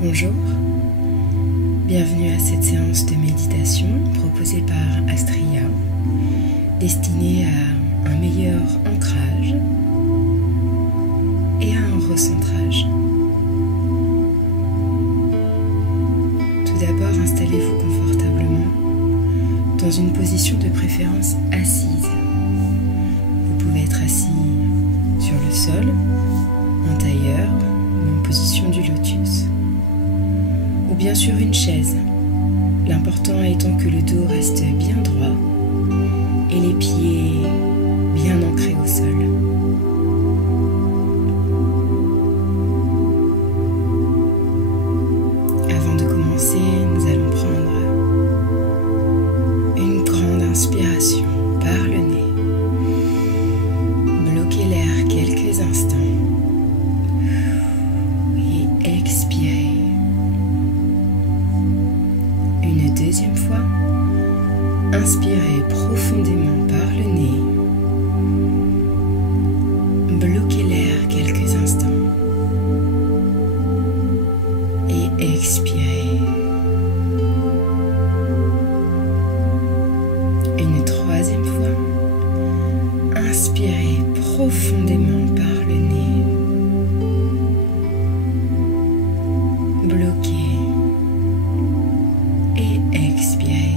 Bonjour, bienvenue à cette séance de méditation proposée par Astria, destinée à un meilleur ancrage et à un recentrage. Tout d'abord, installez-vous confortablement dans une position de préférence assise. Vous pouvez être assis sur le sol, en tailleur ou en position du lotus, ou bien sur une chaise, l'important étant que le dos reste bien droit et les pieds bien ancrés au sol. Avant de commencer, nous allons prendre une grande inspiration par le nez. Bloquez l'air quelques instants et expirez. Une deuxième fois, inspirez profondément par le nez. Bloquez l'air quelques instants et expirez. Une troisième fois, inspirez profondément par le nez. Bloquez et expirez.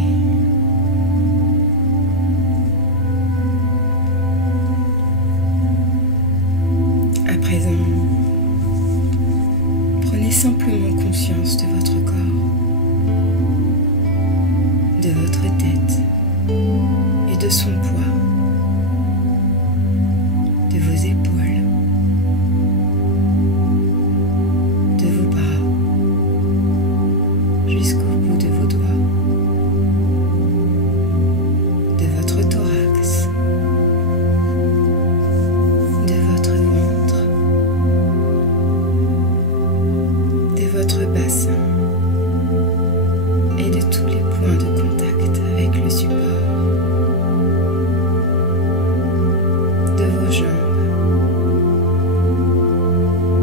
À présent, prenez simplement conscience de votre corps, de votre tête et de son poids, de vos épaules, de vos bras, jusqu'au bout de vos doigts, de votre thorax, de votre ventre, de votre bassin et de tous les points de contact avec le support, de vos jambes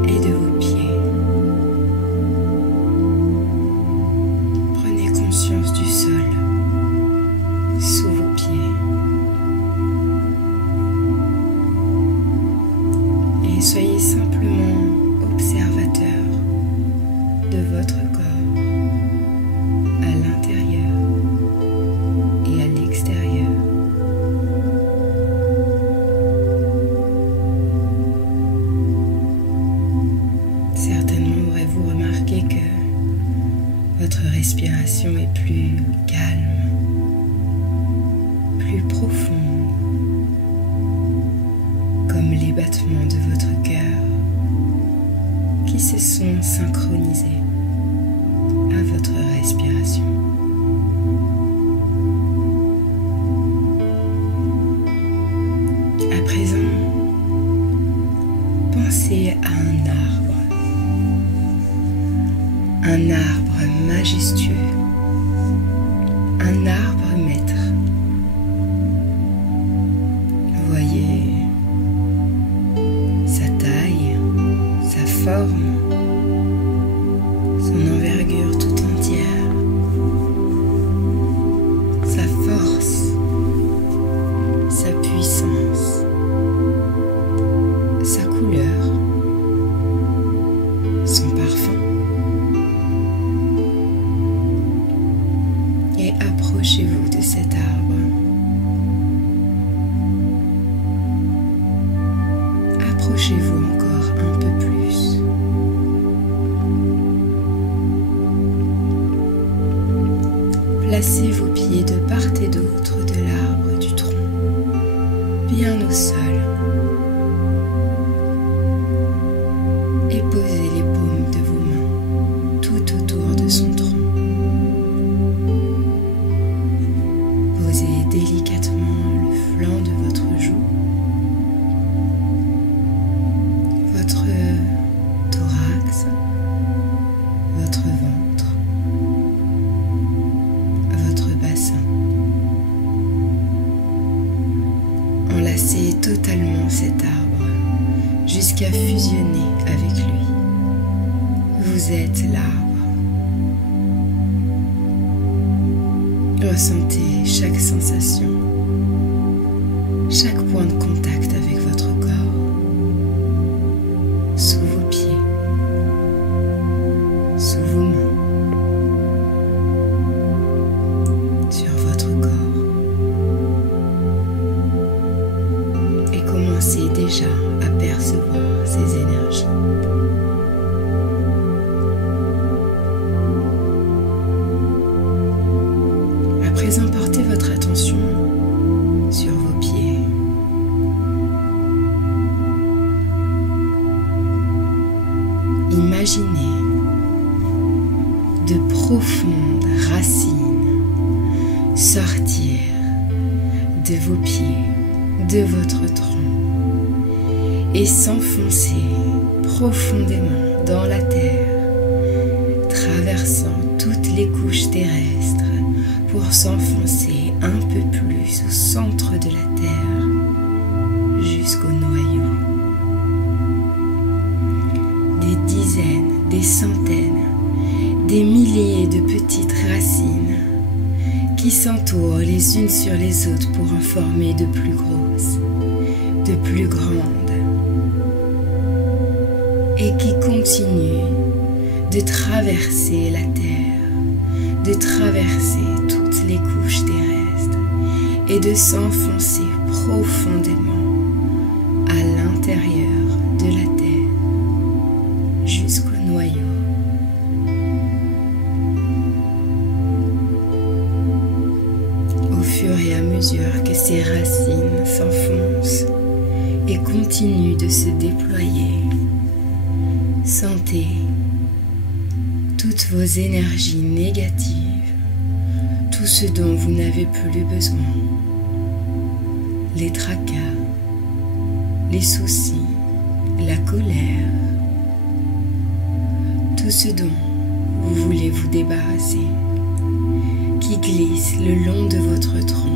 et de vos pieds. Prenez conscience du sol sous vos pieds et soyez simplement observateur de votre corps à l'intérieur et à l'extérieur. Certainement aurez-vous remarqué que votre respiration est plus calme, plus profonde, comme les battements de votre cœur qui se sont synchronisés à votre respiration. À présent, pensez à un arbre majestueux, un arbre maître. Voyez sa taille, sa forme, son envergure tout entière, sa force, sa puissance, sa couleur, son parfum. Et approchez-vous de cet arbre. Approchez-vous encore un peu plus. Placez vos pieds de part et d'autre de l'arbre du tronc, bien au sol, et posez les paumes de vos mains tout autour de son tronc. Posez délicatement le flanc de votre joue, votre thorax, votre ventre, votre bassin. Enlacez totalement cet arbre jusqu'à fusionner avec lui. Vous êtes l'arbre. Ressentez chaque sensation, chaque point de contact avec votre corps, sous vos pieds, sous vos mains, sur votre corps. Et commencez déjà à percevoir ces énergies. À présent, portez votre attention sur vos pieds. Imaginez de profondes racines sortir de vos pieds, de votre tronc et s'enfoncer profondément dans la terre, traversant toutes les couches terrestres pour s'enfoncer un peu plus au centre de la terre jusqu'au noyau. Des dizaines, des centaines, des milliers de petites racines qui s'entourent les unes sur les autres pour en former de plus grosses, de plus grandes, et qui continuent de traverser la terre, de traverser toutes les couches terrestres et de s'enfoncer profondément à l'intérieur de la terre jusqu'au noyau. Au fur et à mesure que ces racines s'enfoncent et continuent de se déployer, sentez toutes vos énergies négatives, tout ce dont vous n'avez plus besoin, les tracas, les soucis, la colère, tout ce dont vous voulez vous débarrasser, qui glisse le long de votre tronc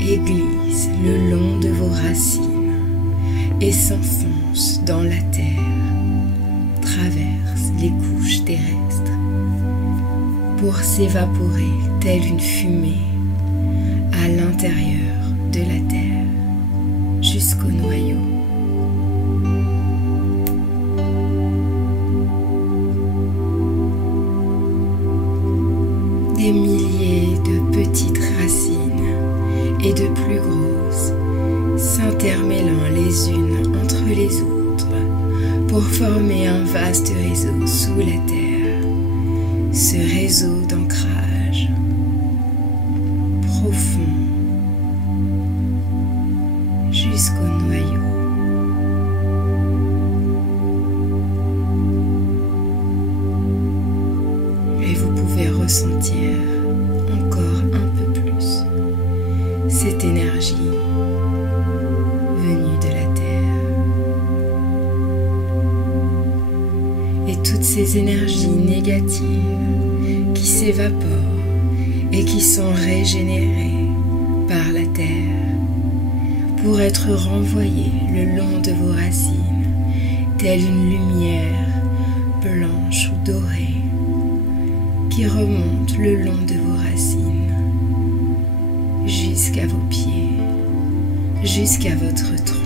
et glisse le long de vos racines et s'enfonce dans la terre, traverse les couches terrestres pour s'évaporer telle une fumée à l'intérieur de la terre jusqu'au noyau. Des milliers de petites racines et de plus grosses s'intermêlant les unes entre les autres pour former un vaste réseau sous la terre, ce réseau d'ancrage profond jusqu'au noyau. Et vous pouvez ressentir encore un peu plus cette énergie venue de la terre. Et toutes ces énergies négatives qui s'évaporent et qui sont régénérées par la terre pour être renvoyées le long de vos racines, telle une lumière blanche ou dorée qui remonte le long de vos racines jusqu'à vos pieds, jusqu'à votre tronc.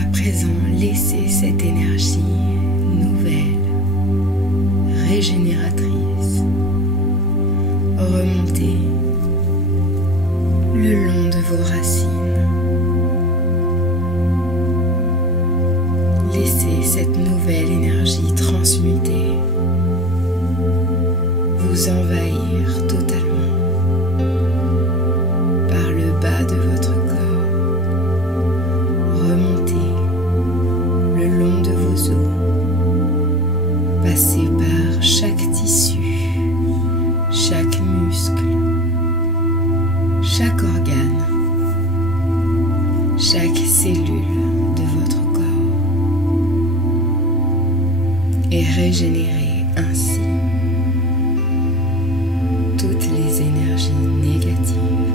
À présent, laissez cette énergie nouvelle, régénératrice, remonter le long de vos racines. Laissez cette nouvelle énergie transmutée vous envahir totalement par le bas de votre corps, remonter le long de vos os, passer par chaque tissu, chaque muscle, chaque organe, chaque cellule de votre corps et régénérer ainsi toutes les énergies négatives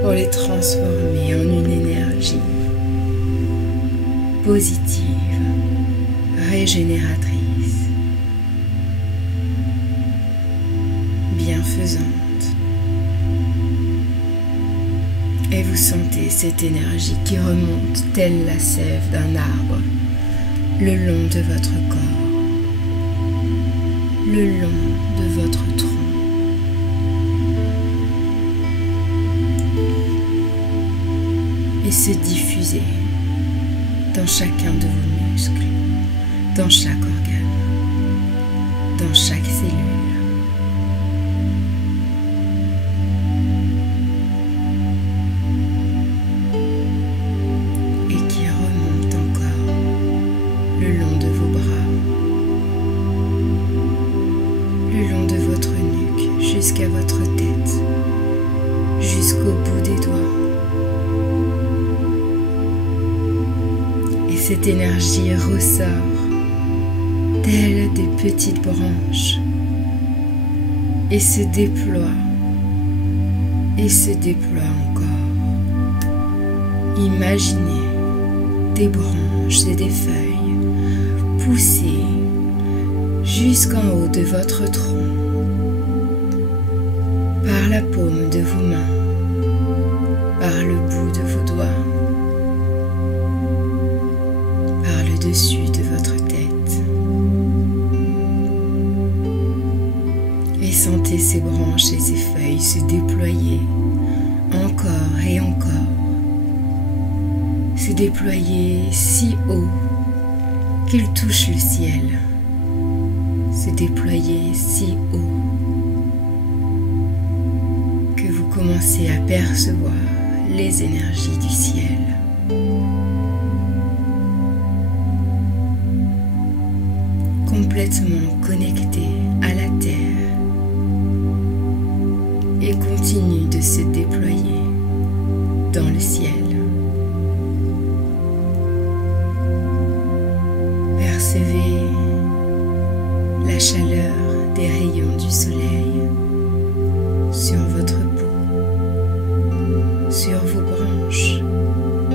pour les transformer en une énergie positive régénératrice, bienfaisante. Et vous sentez cette énergie qui remonte telle la sève d'un arbre le long de votre corps, le long de votre tronc. Et se diffuser dans chacun de vos muscles, dans chaque organe, dans chaque cellule. Jusqu'à votre tête, jusqu'au bout des doigts. Et cette énergie ressort telle des petites branches et se déploie encore. Imaginez des branches et des feuilles pousser jusqu'en haut de votre tronc, par la paume de vos mains, par le bout de vos doigts, par le dessus de votre tête. Et sentez ces branches et ces feuilles se déployer encore et encore, se déployer si haut qu'ils touchent le ciel, se déployer si haut commencez à percevoir les énergies du ciel. Complètement connecté à la terre et continue de se déployer dans le ciel. Percevez la chaleur des rayons du soleil sur votre peau, sur vos branches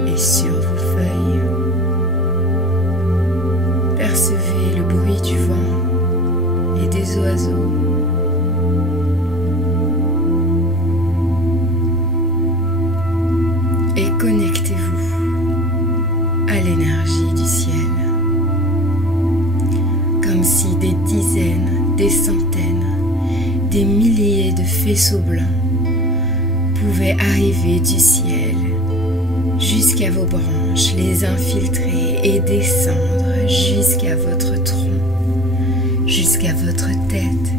et sur vos feuilles. Percevez le bruit du vent et des oiseaux. Et connectez-vous à l'énergie du ciel, comme si des dizaines, des centaines, des milliers de faisceaux blancs pouvaient arriver du ciel jusqu'à vos branches, les infiltrer et descendre jusqu'à votre tronc, jusqu'à votre tête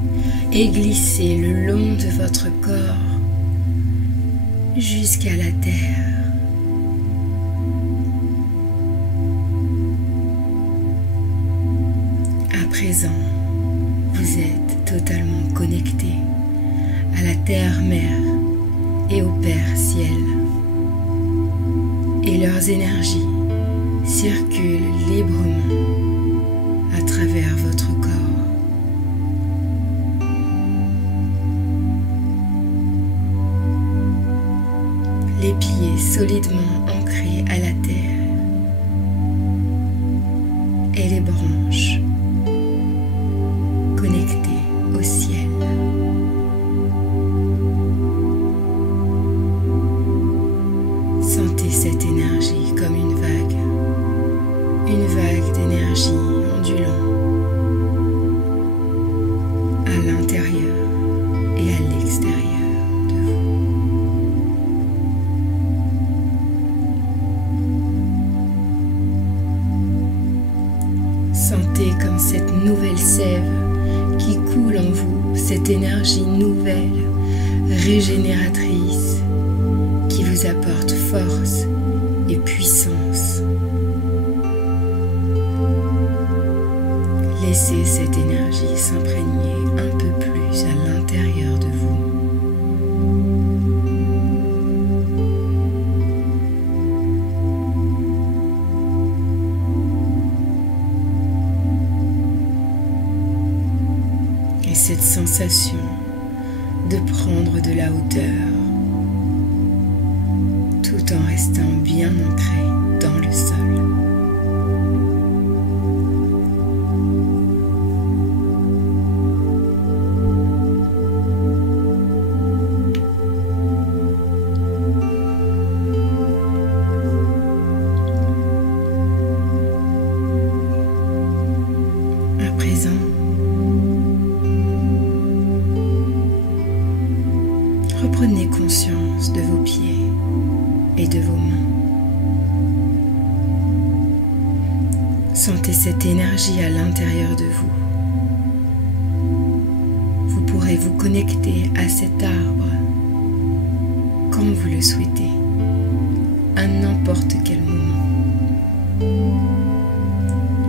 et glisser le long de votre corps jusqu'à la terre. À présent, vous êtes totalement connecté à la terre-mère et au Père Ciel. Et leurs énergies circulent librement à travers votre corps. Les pieds solidement ancrés à la terre et les branches connectées au ciel. Sentez cette énergie comme une vague d'énergie ondulant à l'intérieur et à l'extérieur de vous. Sentez comme cette nouvelle sève qui coule en vous, cette énergie nouvelle, régénératrice, qui vous apporte force et puissance. Laissez cette énergie s'imprégner un peu plus à l'intérieur de vous. Et cette sensation de prendre de la hauteur, tout en restant bien ancré dans le sol. vos mains. Sentez cette énergie à l'intérieur de vous. Vous pourrez vous connecter à cet arbre quand vous le souhaitez, à n'importe quel moment.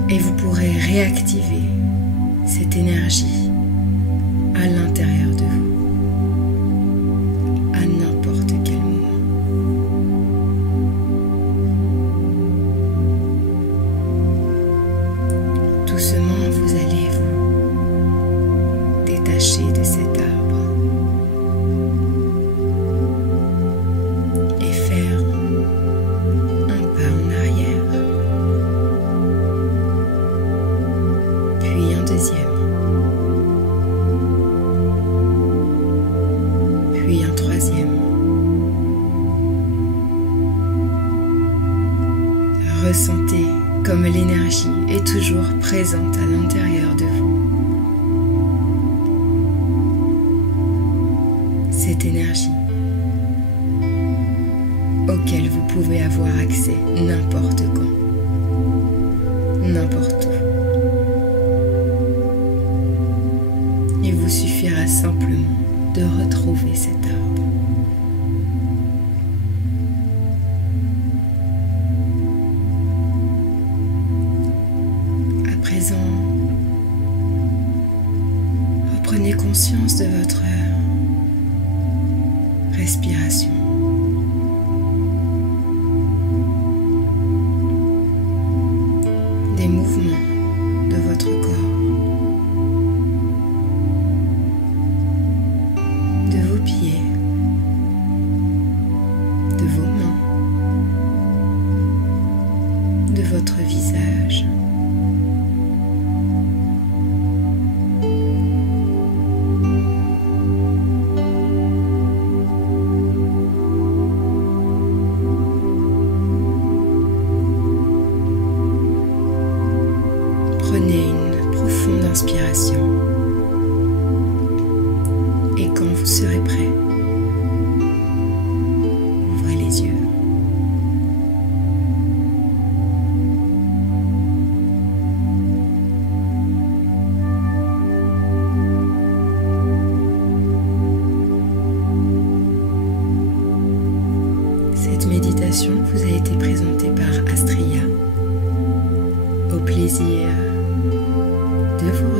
Et vous pourrez réactiver cette énergie à l'intérieur de vous, à n'importe quel moment. Doucement, vous allez vous détacher de cet arbre et faire un pas en arrière, puis un deuxième, puis un troisième. Ressentez comme l'énergie est toujours présente à l'intérieur de vous. Cette énergie auquel vous pouvez avoir accès n'importe quand, n'importe où. Il vous suffira simplement de retrouver cet arbre. À présent, reprenez conscience de votre respiration. Des mouvements de votre corps, de vos pieds, de vos mains, de votre visage. Prenez une profonde inspiration et quand vous serez prêt, ouvrez les yeux. Cette méditation vous a été présentée par Astria. Au plaisir de vous